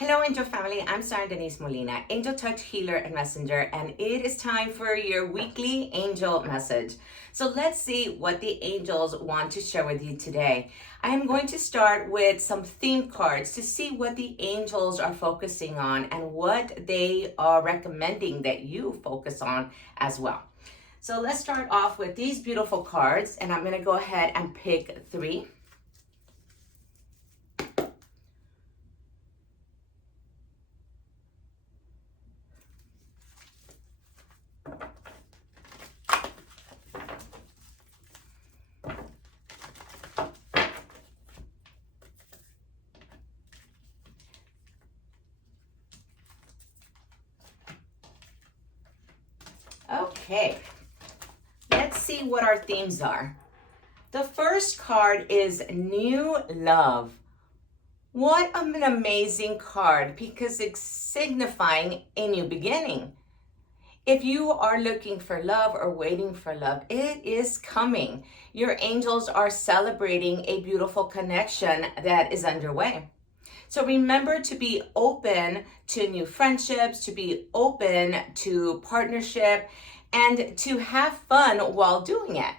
Hello, Angel family. I'm Sarah Denise Molina, Angel Touch Healer and Messenger, and it is time for your weekly angel message. So let's see what the angels want to share with you today. I am going to start with some theme cards to see what the angels are focusing on and what they are recommending that you focus on as well. So let's start off with these beautiful cards, and I'm going to go ahead and pick 3. Okay, let's see what our themes are. The first card is New Love. What an amazing card because it's signifying a new beginning. If you are looking for love or waiting for love, it is coming. Your angels are celebrating a beautiful connection that is underway. So remember to be open to new friendships, to be open to partnership, and to have fun while doing it.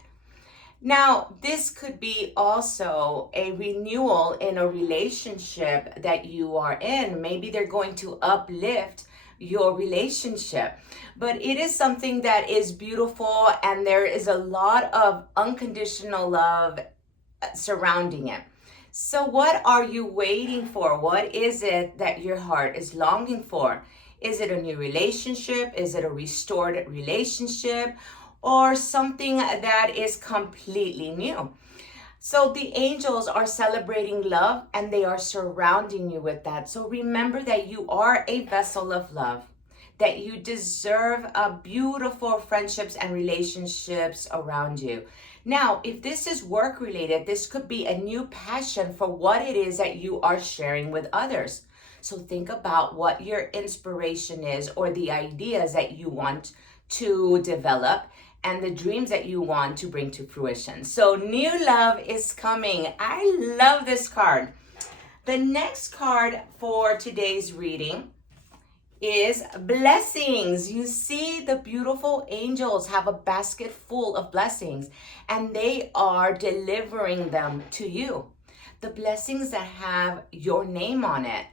Now, this could be also a renewal in a relationship that you are in. Maybe they're going to uplift your relationship, but it is something that is beautiful, and there is a lot of unconditional love surrounding it. So what are you waiting for? What is it that your heart is longing for? Is it a new relationship? Is it a restored relationship? Or something that is completely new? So the angels are celebrating love and they are surrounding you with that. So remember that you are a vessel of love, that you deserve beautiful friendships and relationships around you. Now, if this is work related, this could be a new passion for what it is that you are sharing with others. So think about what your inspiration is, or the ideas that you want to develop and the dreams that you want to bring to fruition. So new love is coming. I love this card. The next card for today's reading is blessings. You see the beautiful angels have a basket full of blessings and they are delivering them to you. The blessings that have your name on it,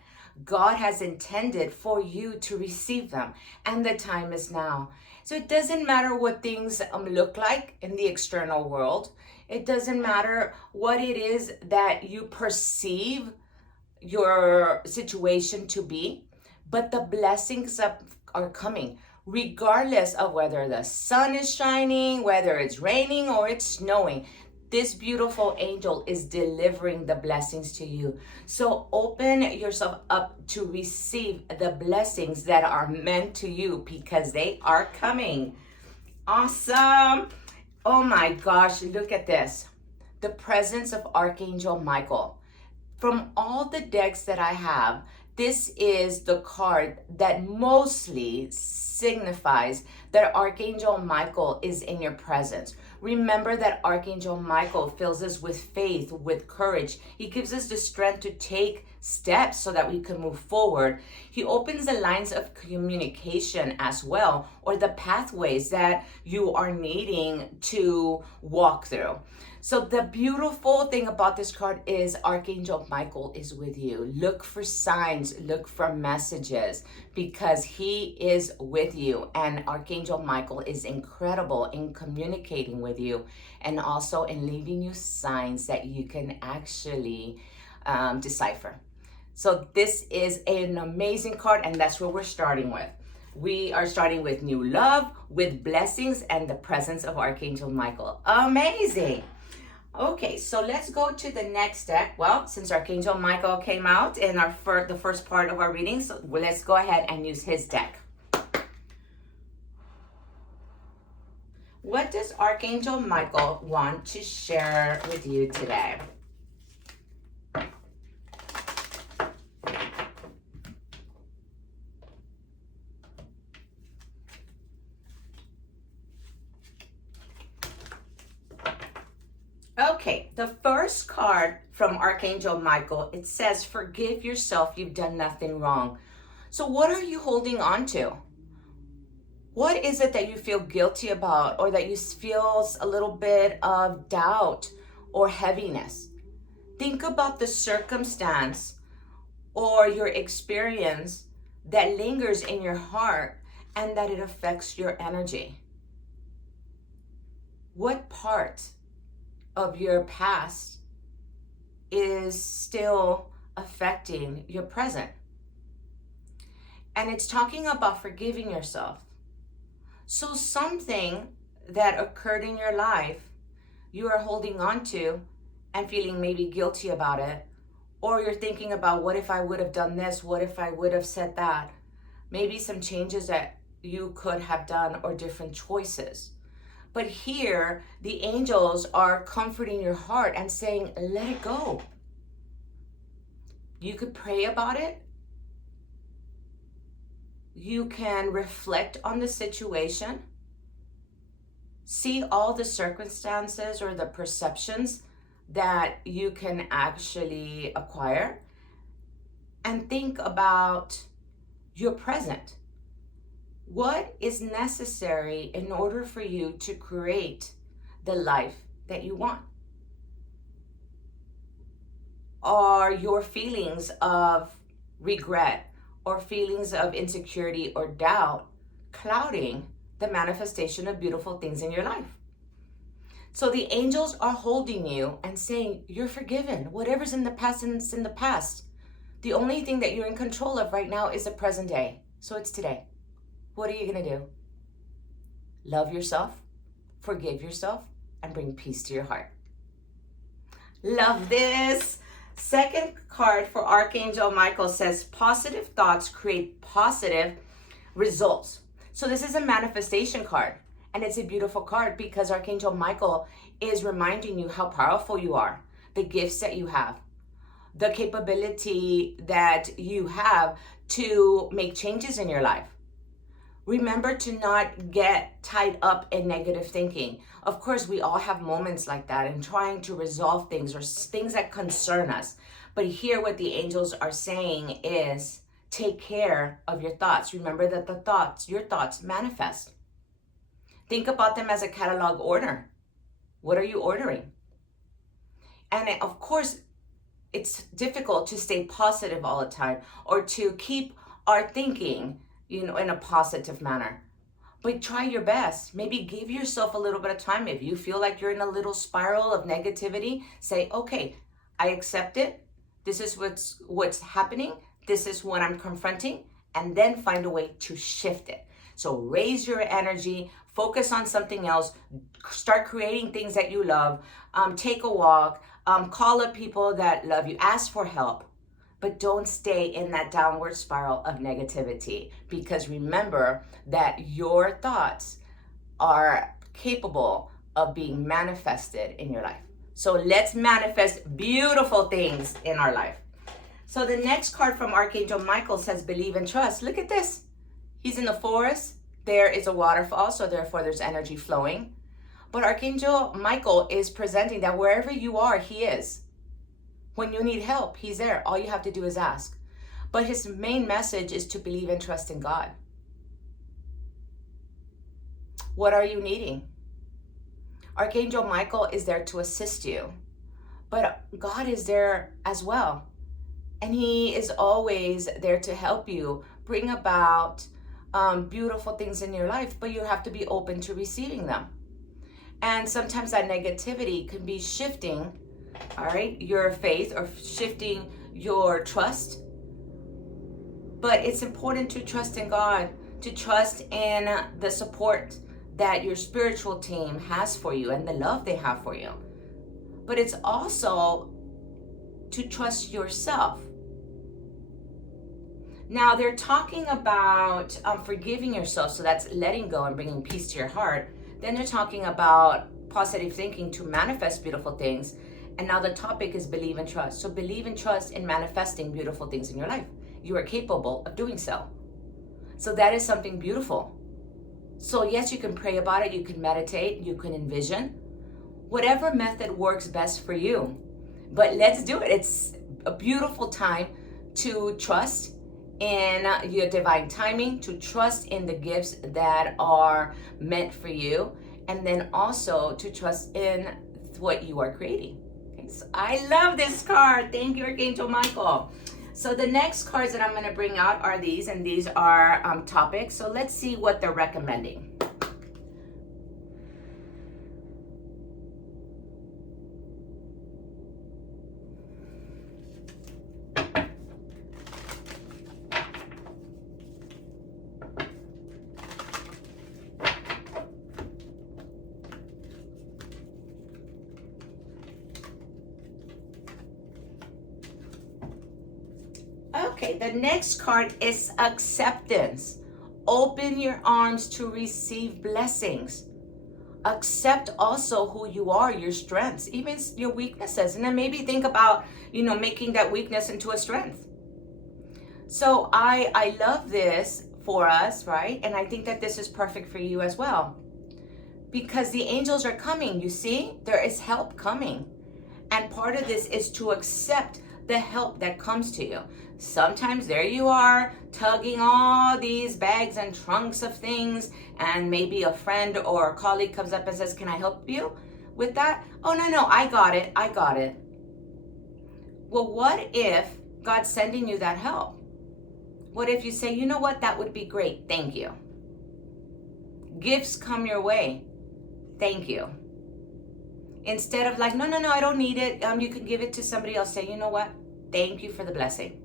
God has intended for you to receive them, and the time is now. So it doesn't matter what things look like in the external world. It doesn't matter what it is that you perceive your situation to be, but the blessings are coming regardless of whether the sun is shining, whether it's raining or it's snowing. This beautiful angel is delivering the blessings to you. So open yourself up to receive the blessings that are meant to you because they are coming. Awesome. Oh my gosh, look at this. The presence of Archangel Michael. From all the decks that I have, this is the card that mostly signifies that Archangel Michael is in your presence. Remember that Archangel Michael fills us with faith, with courage. He gives us the strength to take steps so that we can move forward. He opens the lines of communication as well, or the pathways that you are needing to walk through. So the beautiful thing about this card is Archangel Michael is with you. Look for signs, look for messages, because he is with you. And Archangel Michael is incredible in communicating with you and also in leaving you signs that you can actually decipher. So this is an amazing card, and that's what we're starting with. We are starting with new love, with blessings, and the presence of Archangel Michael. Amazing. Okay, so let's go to the next deck. Well, since Archangel Michael came out in the first part of our reading, so let's go ahead and use his deck. What does Archangel Michael want to share with you today? Okay, the first card from Archangel Michael, it says, forgive yourself, you've done nothing wrong. So what are you holding on to? What is it that you feel guilty about, or that you feel a little bit of doubt or heaviness? Think about the circumstance or your experience that lingers in your heart and that it affects your energy. What part of your past is still affecting your present? And it's talking about forgiving yourself. So something that occurred in your life, you are holding on to and feeling maybe guilty about it. Or you're thinking about, what if I would have done this? What if I would have said that? Maybe some changes that you could have done or different choices. But here, the angels are comforting your heart and saying, let it go. You could pray about it. You can reflect on the situation. See all the circumstances or the perceptions that you can actually acquire. And think about your present. What is necessary in order for you to create the life that you want? Are your feelings of regret or feelings of insecurity or doubt clouding the manifestation of beautiful things in your life? So the angels are holding you and saying, you're forgiven. Whatever's in the past, it's in the past. The only thing that you're in control of right now is the present day. So it's today. What are you going to do? Love yourself, forgive yourself, and bring peace to your heart. Love this. Second card for Archangel Michael says, positive thoughts create positive results. So this is a manifestation card, and it's a beautiful card because Archangel Michael is reminding you how powerful you are, the gifts that you have, the capability that you have to make changes in your life. Remember to not get tied up in negative thinking. Of course, we all have moments like that and trying to resolve things or things that concern us. But here what the angels are saying is, take care of your thoughts. Remember that your thoughts manifest. Think about them as a catalog order. What are you ordering? And of course, it's difficult to stay positive all the time or to keep our thinking, in a positive manner. But try your best. Maybe give yourself a little bit of time. If you feel like you're in a little spiral of negativity, say, okay, I accept it. This is what's happening. This is what I'm confronting. And then find a way to shift it. So raise your energy, focus on something else, start creating things that you love, take a walk, call up people that love you, ask for help. But don't stay in that downward spiral of negativity, because remember that your thoughts are capable of being manifested in your life. So let's manifest beautiful things in our life. So the next card from Archangel Michael says, believe and trust. Look at this. He's in the forest. There is a waterfall, so therefore there's energy flowing. But Archangel Michael is presenting that wherever you are, he is. When you need help, he's there. All you have to do is ask. But his main message is to believe and trust in God. What are you needing? Archangel Michael is there to assist you, but God is there as well. And he is always there to help you bring about beautiful things in your life, but you have to be open to receiving them. And sometimes that negativity can be shifting, all right, your faith or shifting your trust. But it's important to trust in God, to trust in the support that your spiritual team has for you and the love they have for you. But it's also to trust yourself. Now they're talking about forgiving yourself, so that's letting go and bringing peace to your heart. Then they're talking about positive thinking to manifest beautiful things. And now the topic is believe and trust. So believe and trust in manifesting beautiful things in your life. You are capable of doing so. So that is something beautiful. So yes, you can pray about it, you can meditate, you can envision. whatever method works best for you. But let's do it. It's a beautiful time to trust in your divine timing, to trust in the gifts that are meant for you, and then also to trust in what you are creating. Okay, so I love this card. Thank you, Archangel Michael. So the next cards that I'm going to bring out are these, and these are topics. So let's see what they're recommending. Okay, the next card is acceptance. Open your arms to receive blessings. Accept also who you are, your strengths, even your weaknesses. And then maybe think about, making that weakness into a strength. So I love this for us, right? And I think that this is perfect for you as well. Because the angels are coming, you see? There is help coming. And part of this is to accept the help that comes to you. Sometimes there you are, tugging all these bags and trunks of things, and maybe a friend or a colleague comes up and says, can I help you with that? Oh, no, I got it. Well, what if God's sending you that help? What if you say, you know what, that would be great, thank you. Gifts come your way, thank you. Instead of like, no, I don't need it, you can give it to somebody else. Say, you know what, thank you for the blessing.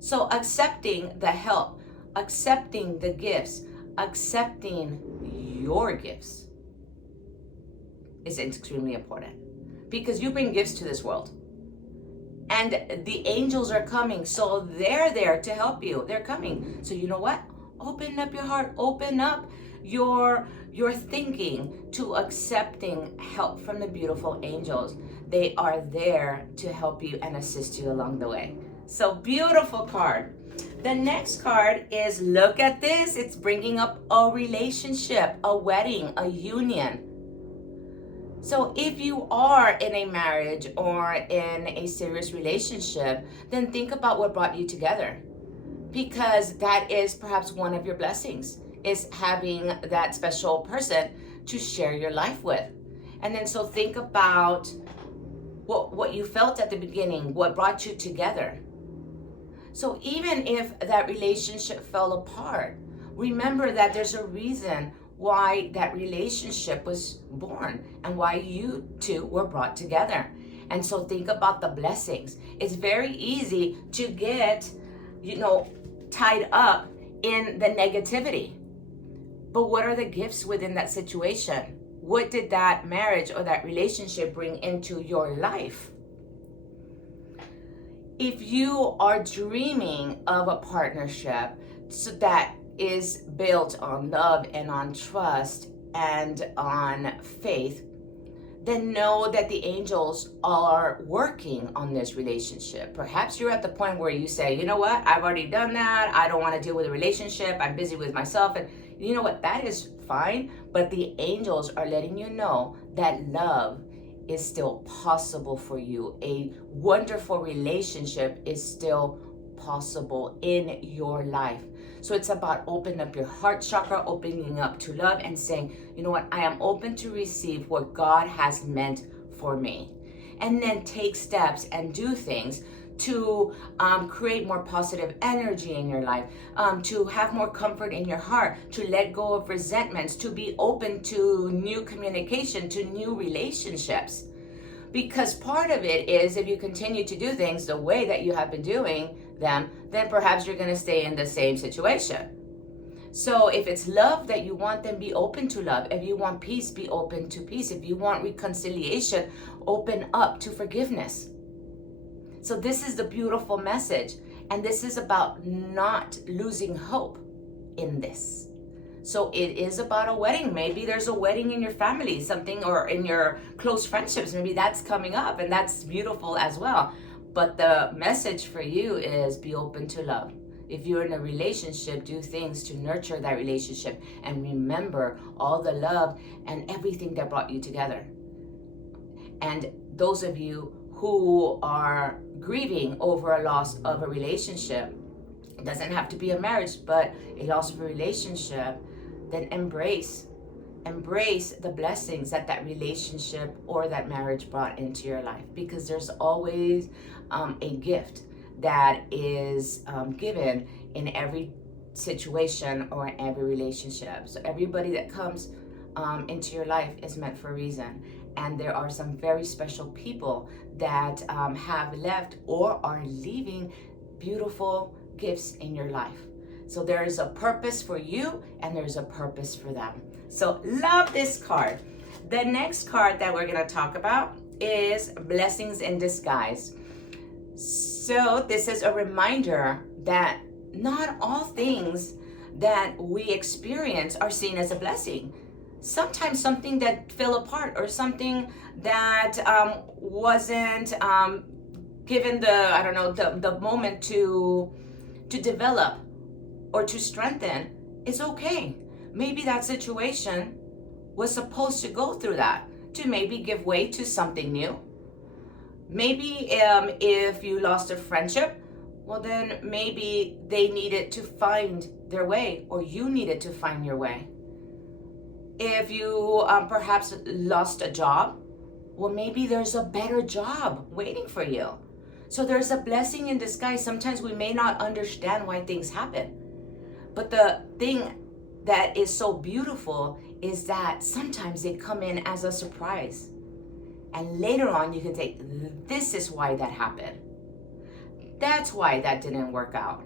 So accepting the help, accepting the gifts, accepting your gifts is extremely important, because you bring gifts to this world. And the angels are coming, so they're there to help you. They're coming. So you know what? Open up your heart, open up your thinking to accepting help from the beautiful angels. They are there to help you and assist you along the way. So beautiful card. The next card is, look at this. It's bringing up a relationship, a wedding, a union. So if you are in a marriage or in a serious relationship, then think about what brought you together. Because that is perhaps one of your blessings, is having that special person to share your life with. And then so think about what you felt at the beginning, what brought you together. So even if that relationship fell apart, remember that there's a reason why that relationship was born and why you two were brought together. And so think about the blessings. It's very easy to get, tied up in the negativity. But what are the gifts within that situation? What did that marriage or that relationship bring into your life? If you are dreaming of a partnership so that is built on love and on trust and on faith, then know that the angels are working on this relationship. Perhaps you're at the point where you say, you know what, I've already done that. I don't want to deal with a relationship. I'm busy with myself. And you know what, that is fine. But the angels are letting you know that love is still possible for you. A wonderful relationship is still possible in your life. So it's about opening up your heart chakra, opening up to love and saying, you know what, I am open to receive what God has meant for me. And then take steps and do things to create more positive energy in your life, to have more comfort in your heart, to let go of resentments, to be open to new communication, to new relationships. Because part of it is, if you continue to do things the way that you have been doing them, then perhaps you're going to stay in the same situation. So if it's love that you want, then be open to love. If you want peace, be open to peace. If you want reconciliation, open up to forgiveness. So this is the beautiful message. And this is about not losing hope in this. So it is about a wedding. Maybe there's a wedding in your family, something, or in your close friendships. Maybe that's coming up, and that's beautiful as well. But the message for you is be open to love. If you're in a relationship, do things to nurture that relationship and remember all the love and everything that brought you together. And those of you who are grieving over a loss of a relationship, it doesn't have to be a marriage, but a loss of a relationship, then embrace the blessings that that relationship or that marriage brought into your life, because there's always a gift that is given in every situation or in every relationship. So everybody that comes into your life is meant for a reason. And there are some very special people that have left or are leaving beautiful gifts in your life. So there is a purpose for you and there's a purpose for them. So love this card. The next card that we're going to talk about is Blessings in Disguise. So this is a reminder that not all things that we experience are seen as a blessing. Sometimes something that fell apart or something that wasn't given the moment to develop or to strengthen is okay. Maybe that situation was supposed to go through that to maybe give way to something new. Maybe if you lost a friendship, well then maybe they needed to find their way, or you needed to find your way. If you perhaps lost a job, well maybe there's a better job waiting for you. So there's a blessing in disguise. Sometimes we may not understand why things happen, but the thing that is so beautiful is that sometimes they come in as a surprise. And later on you can say, this is why that happened. That's why that didn't work out.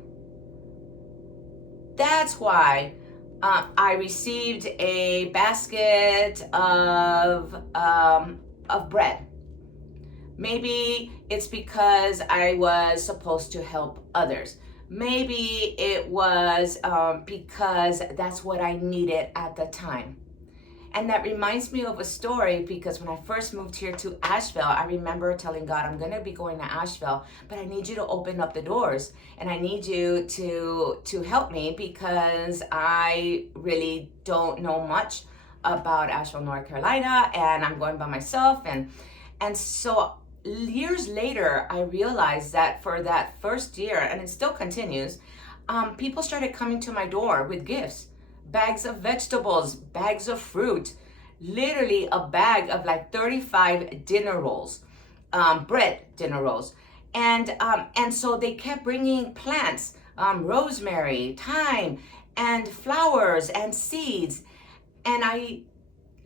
That's why I received a basket of bread. Maybe it's because I was supposed to help others. Maybe it was because that's what I needed at the time. And that reminds me of a story, because when I first moved here to Asheville, I remember telling God, I'm going to be going to Asheville, but I need you to open up the doors and I need you to help me, because I really don't know much about Asheville, North Carolina, and I'm going by myself. And so years later, I realized that for that first year, and it still continues, people started coming to my door with gifts. Bags of vegetables, bags of fruit, literally a bag of like 35 dinner rolls, bread dinner rolls. And so they kept bringing plants, rosemary, thyme, and flowers and seeds. And I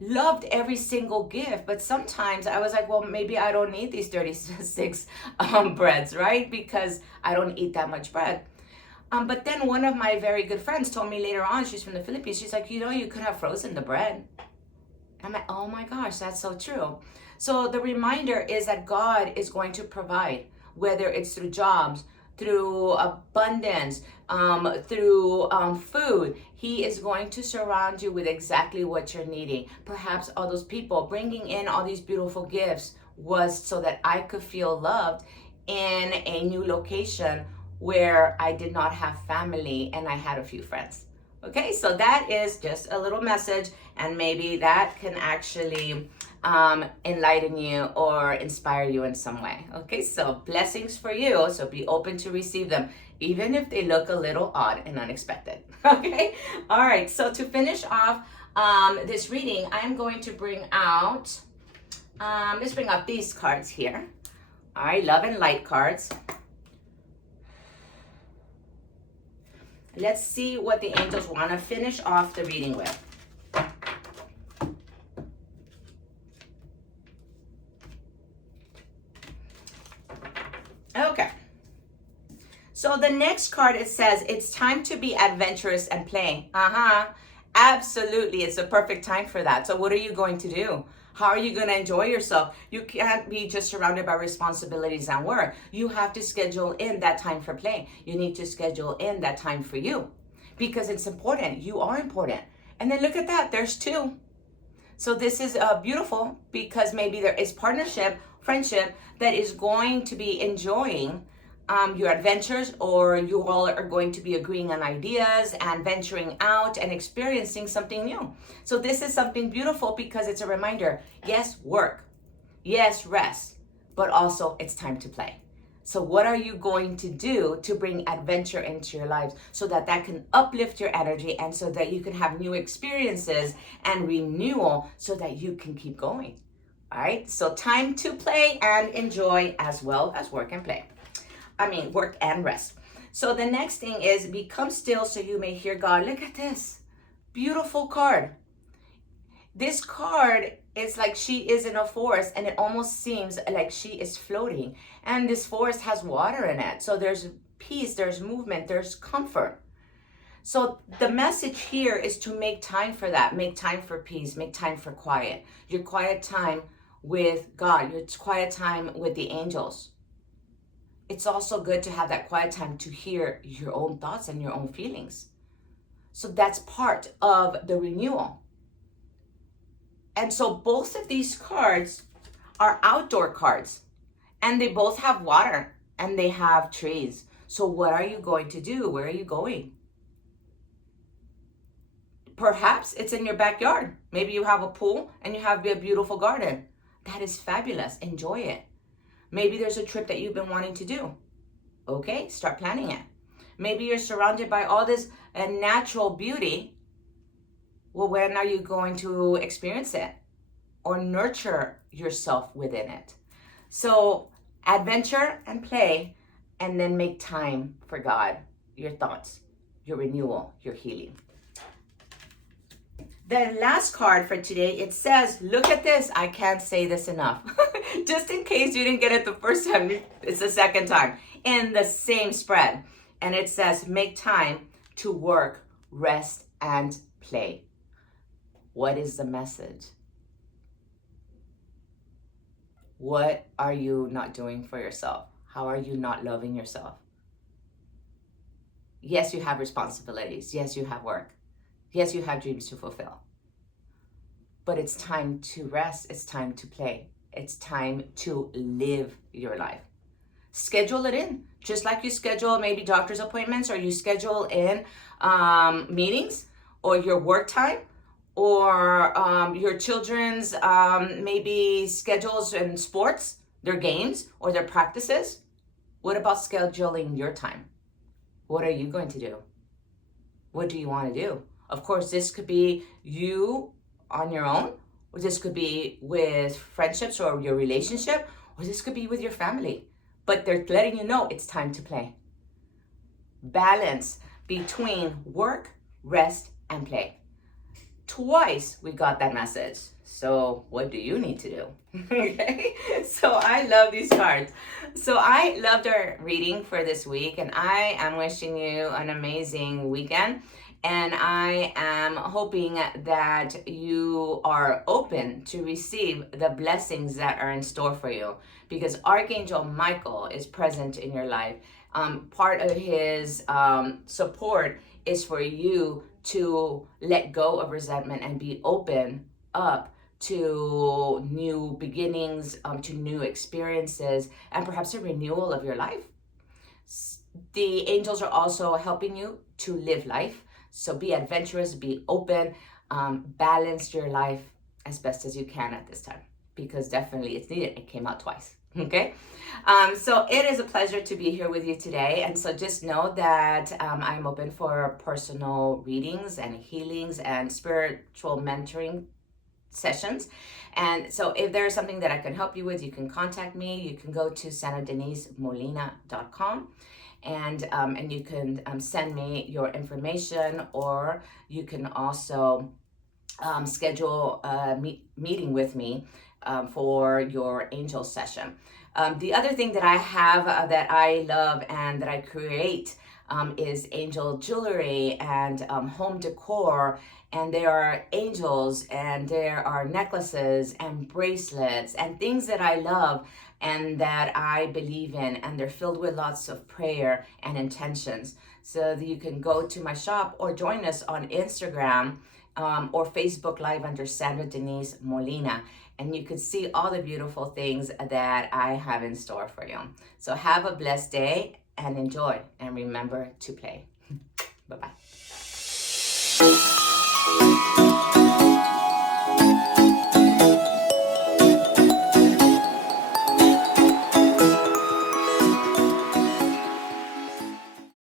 loved every single gift, but sometimes I was like, well, maybe I don't need these 36 breads, right? Because I don't eat that much bread. But then one of my very good friends told me later on, she's from the Philippines, she's like, you could have frozen the bread. I'm like, oh my gosh, that's so true. So the reminder is that God is going to provide, whether it's through jobs, through abundance, through food. He is going to surround you with exactly what you're needing. Perhaps all those people bringing in all these beautiful gifts was so that I could feel loved in a new location where I did not have family and I had a few friends. Okay, so that is just a little message, and maybe that can actually enlighten you or inspire you in some way. Okay, so blessings for you, so be open to receive them, even if they look a little odd and unexpected. Okay, all right, so to finish off this reading, I'm going to bring out, let's bring out these cards here. All right, love and light cards. Let's see what the angels want to finish off the reading with. Okay. So the next card, it says, it's time to be adventurous and play. Absolutely. It's a perfect time for that. So what are you going to do? How are you going to enjoy yourself? You can't be just surrounded by responsibilities and work. You have to schedule in that time for play. You need to schedule in that time for you, because it's important. You are important. And then look at that. There's two. So this is beautiful, because maybe there is partnership, friendship that is going to be enjoying your adventures, or you all are going to be agreeing on ideas and venturing out and experiencing something new. So this is something beautiful, because it's a reminder. Yes, work. Yes, rest, but also it's time to play. So what are you going to do to bring adventure into your lives so that that can uplift your energy and so that you can have new experiences and renewal so that you can keep going? All right, so time to play and enjoy as well as work and play. Work and rest. So the next thing is become still so you may hear God. Look at this beautiful card. This card is like she is in a forest and it almost seems like she is floating. And this forest has water in it. So there's peace, there's movement, there's comfort. So the message here is to make time for that. Make time for peace, make time for quiet. Your quiet time with God, your quiet time with the angels. It's also good to have that quiet time to hear your own thoughts and your own feelings. So that's part of the renewal. And so both of these cards are outdoor cards, and they both have water and they have trees. So what are you going to do? Where are you going? Perhaps it's in your backyard. Maybe you have a pool and you have a beautiful garden. That is fabulous. Enjoy it. Maybe there's a trip that you've been wanting to do. Okay, start planning it. Maybe you're surrounded by all this natural beauty. Well, when are you going to experience it or nurture yourself within it? So adventure and play, and then make time for God, your thoughts, your renewal, your healing. The last card for today, it says, look at this. I can't say this enough. Just in case you didn't get it the first time, it's the second time in the same spread. And it says, make time to work, rest, and play. What is the message? What are you not doing for yourself? How are you not loving yourself? Yes, you have responsibilities. Yes, you have work. Yes, you have dreams to fulfill. But it's time to rest. It's time to play. It's time to live your life. Schedule it in. Just like you schedule maybe doctor's appointments, or you schedule in meetings, or your work time, or your children's maybe schedules in sports, their games or their practices. What about scheduling your time? What are you going to do? What do you want to do? Of course, this could be you on your own, or this could be with friendships or your relationship, or this could be with your family. But they're letting you know it's time to play. Balance between work, rest, and play. Twice we got that message. So what do you need to do? Okay, so I love these cards. So I loved our reading for this week, and I am wishing you an amazing weekend. And I am hoping that you are open to receive the blessings that are in store for you, because Archangel Michael is present in your life. Part of his support is for you to let go of resentment and be open up to new beginnings, to new experiences, and perhaps a renewal of your life. The angels are also helping you to live life. So be adventurous, be open, balance your life as best as you can at this time, because definitely it's needed. It came out twice. Okay, so it is a pleasure to be here with you today. And so just know that I'm open for personal readings and healings and spiritual mentoring sessions. And so if there's something that I can help you with, you can contact me. You can go to sanadenisemolina.com. And you can send me your information, or you can also schedule a meeting with me for your angel session. The other thing that I have that I love and that I create is angel jewelry and home decor. And there are angels, and there are necklaces and bracelets and things that I love and that I believe in, and they're filled with lots of prayer and intentions. So that you can go to my shop or join us on Instagram or Facebook Live under Sandra Denise Molina, and you could see all the beautiful things that I have in store for you. So have a blessed day and enjoy, and remember to play. Bye-bye.